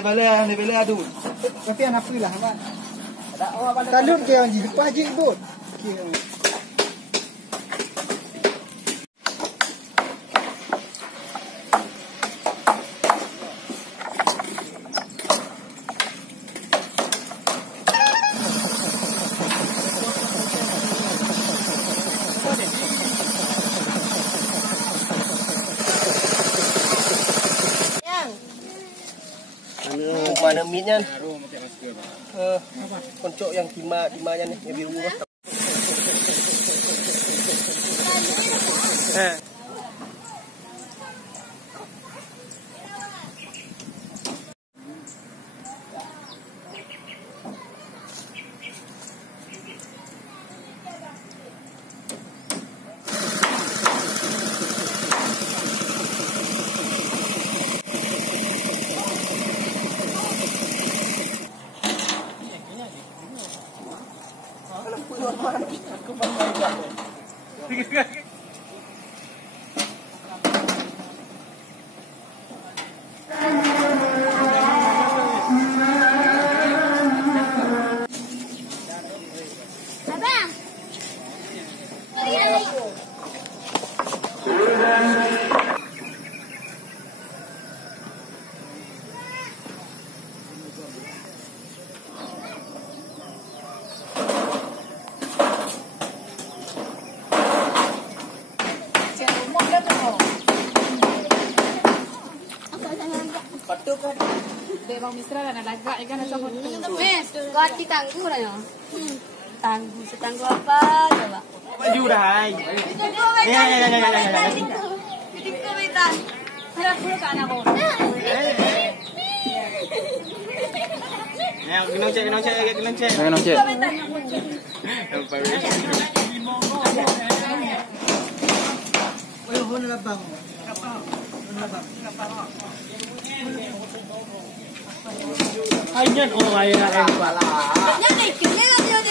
ni bala adun. Tapi anak apa lah, Abang. Talun ke yang lepas je ibut. Mana minnya? Koncok yang timanya nih, yang biru mah. Bang Misra dan agak ikan asam putih. Mes, kau tangguh lah ya. Tangguh, setangguh apa coba? Baju dah. Ketika betan, harap dulu kan aku. Kena cek. Hanya orang lain yang Nyamik, nyamik.